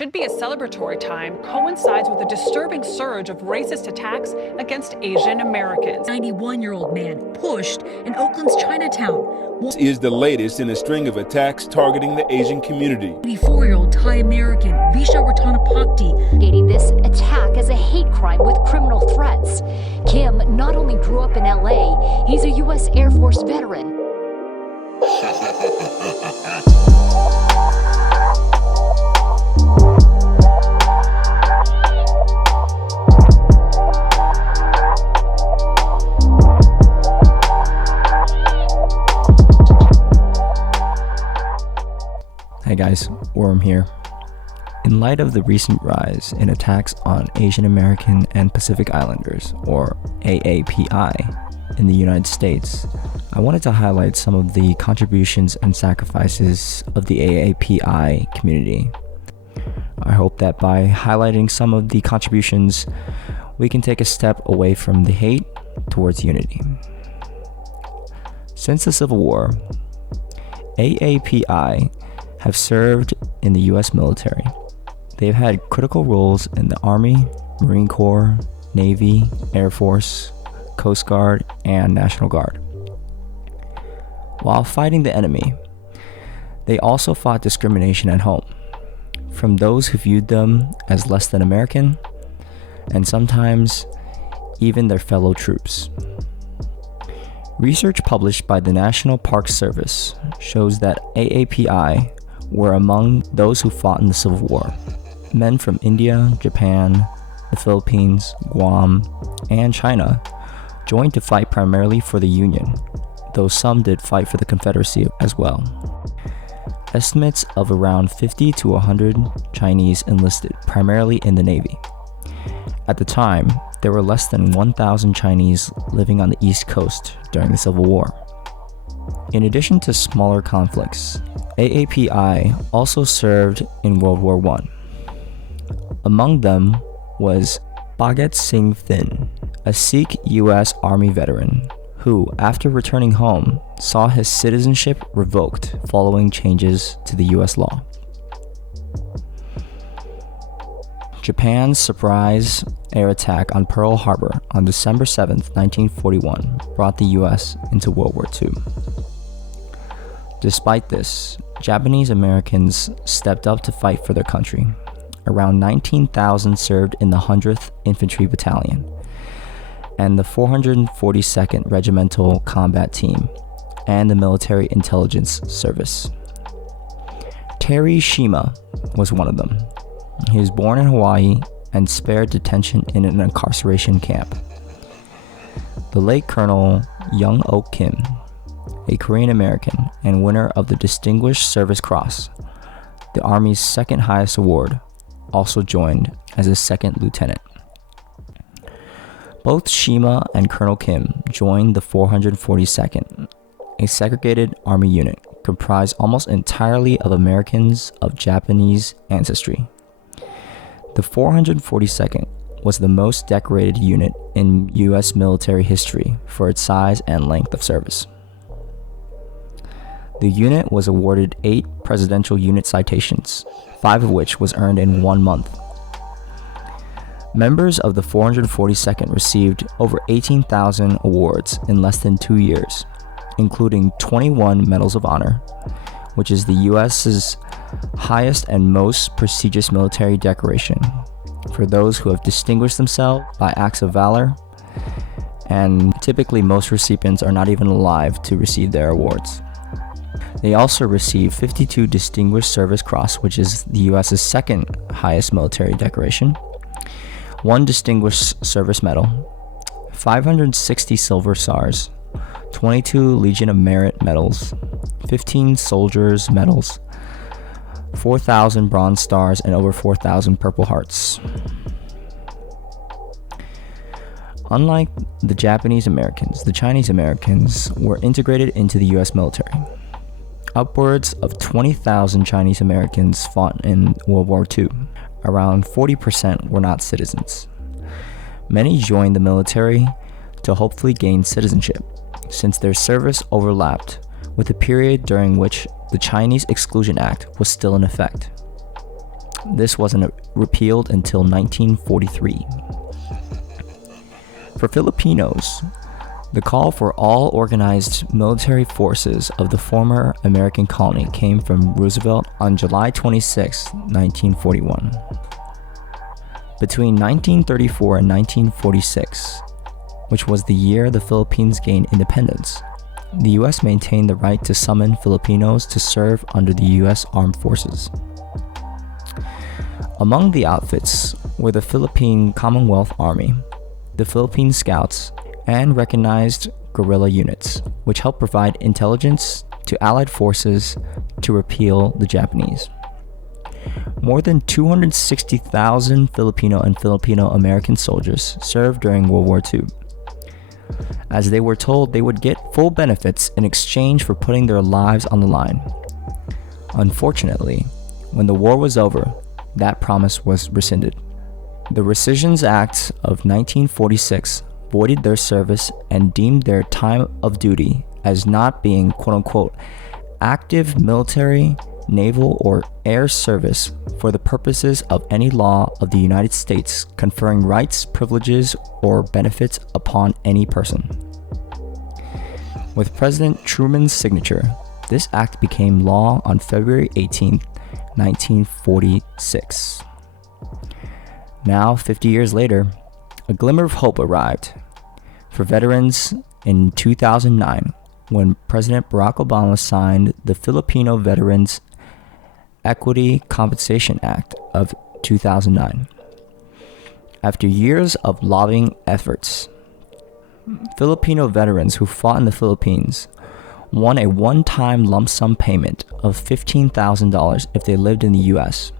should be a celebratory time coincides with a disturbing surge of racist attacks against Asian Americans. 91-year-old man pushed in Oakland's Chinatown. This is the latest in a string of attacks targeting the Asian community. 84-year-old Thai American Visha Ratanapakdi dating this attack as a hate crime with criminal threats. Kim not only grew up in LA, he's a U.S. Air Force veteran. Hey guys, Worm here. In light of the recent rise in attacks on Asian American and Pacific Islanders, or AAPI, in the United States, I wanted to highlight some of the contributions and sacrifices of the AAPI community. I hope that by highlighting some of the contributions, we can take a step away from the hate towards unity. Since the Civil War, AAPI have served in the U.S. military. They've had critical roles in the Army, Marine Corps, Navy, Air Force, Coast Guard, and National Guard. While fighting the enemy, they also fought discrimination at home, from those who viewed them as less than American, and sometimes even their fellow troops. Research published by the National Park Service shows that AAPI were among those who fought in the Civil War. Men from India, Japan, the Philippines, Guam, and China joined to fight primarily for the Union, though some did fight for the Confederacy as well. Estimates of around 50 to 100 Chinese enlisted, primarily in the Navy. At the time, there were less than 1,000 Chinese living on the East Coast during the Civil War. In addition to smaller conflicts, AAPI also served in World War I. Among them was Bhagat Singh Thind, a Sikh U.S. Army veteran who, after returning home, saw his citizenship revoked following changes to the U.S. law. Japan's surprise air attack on Pearl Harbor on December 7, 1941, brought the U.S. into World War II. Despite this, Japanese Americans stepped up to fight for their country. Around 19,000 served in the 100th Infantry Battalion and the 442nd Regimental Combat Team and the Military Intelligence Service. Terry Shima was one of them. He was born in Hawaii and spared detention in an incarceration camp. The late Colonel Young Ok Kim, a Korean American and winner of the Distinguished Service Cross, the Army's second highest award, also joined as a second lieutenant. Both Shima and Colonel Kim joined the 442nd, a segregated Army unit comprised almost entirely of Americans of Japanese ancestry. The 442nd was the most decorated unit in U.S. military history for its size and length of service. The unit was awarded 8 Presidential Unit Citations, 5 of which was earned in 1 month. Members of the 442nd received over 18,000 awards in less than 2 years, including 21 Medals of Honor, which is the U.S.'s highest and most prestigious military decoration for those who have distinguished themselves by acts of valor, and typically most recipients are not even alive to receive their awards. They also received 52 Distinguished Service Cross, which is the U.S.'s second highest military decoration, 1 Distinguished Service Medal, 560 Silver Stars, 22 Legion of Merit medals, 15 Soldiers Medals, 4,000 Bronze Stars, and over 4,000 Purple Hearts. Unlike the Japanese Americans, the Chinese Americans were integrated into the U.S. military. Upwards of 20,000 Chinese Americans fought in World War II. Around 40% were not citizens. Many joined the military to hopefully gain citizenship, since their service overlapped with the period during which the Chinese Exclusion Act was still in effect. This wasn't repealed until 1943. For Filipinos, the call for all organized military forces of the former American colony came from Roosevelt on July 26, 1941. Between 1934 and 1946, which was the year the Philippines gained independence, the U.S. maintained the right to summon Filipinos to serve under the U.S. Armed Forces. Among the outfits were the Philippine Commonwealth Army, the Philippine Scouts, and recognized guerrilla units, which helped provide intelligence to Allied forces to repel the Japanese. More than 260,000 Filipino and Filipino-American soldiers served during World War II, as they were told they would get full benefits in exchange for putting their lives on the line. Unfortunately, when the war was over, that promise was rescinded. The Rescissions Act of 1946 voided their service and deemed their time of duty as not being quote-unquote active military, naval, or air service for the purposes of any law of the United States conferring rights, privileges, or benefits upon any person. With President Truman's signature, this act became law on February 18, 1946. Now, 50 years later, a glimmer of hope arrived for veterans in 2009 when President Barack Obama signed the Filipino Veterans Equity Compensation Act of 2009. After years of lobbying efforts, Filipino veterans who fought in the Philippines won a one-time lump sum payment of $15,000 if they lived in the U.S.,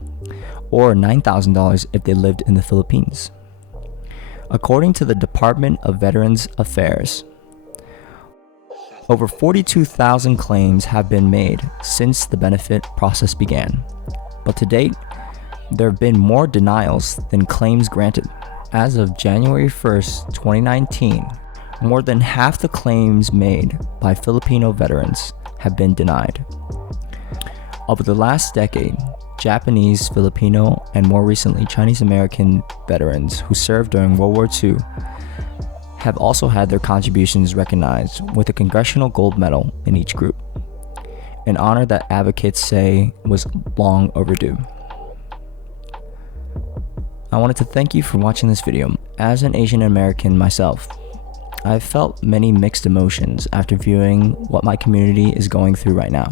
or $9,000 if they lived in the Philippines. According to the Department of Veterans Affairs, over 42,000 claims have been made since the benefit process began, but to date, there have been more denials than claims granted. As of January 1st, 2019, more than half the claims made by Filipino veterans have been denied. Over the last decade, Japanese, Filipino, and more recently Chinese American veterans who served during World War II have also had their contributions recognized with a Congressional Gold Medal in each group, an honor that advocates say was long overdue. I wanted to thank you for watching this video. As an Asian American myself, I've felt many mixed emotions after viewing what my community is going through right now.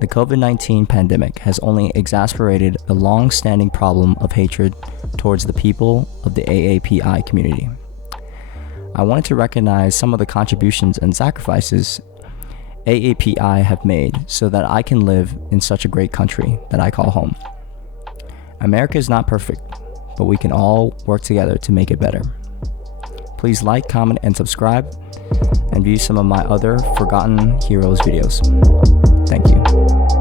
The COVID-19 pandemic has only exacerbated a long-standing problem of hatred towards the people of the AAPI community. I wanted to recognize some of the contributions and sacrifices AAPI have made so that I can live in such a great country that I call home. America is not perfect, but we can all work together to make it better. Please like, comment, and subscribe, and view some of my other Forgotten Heroes videos. Thank you.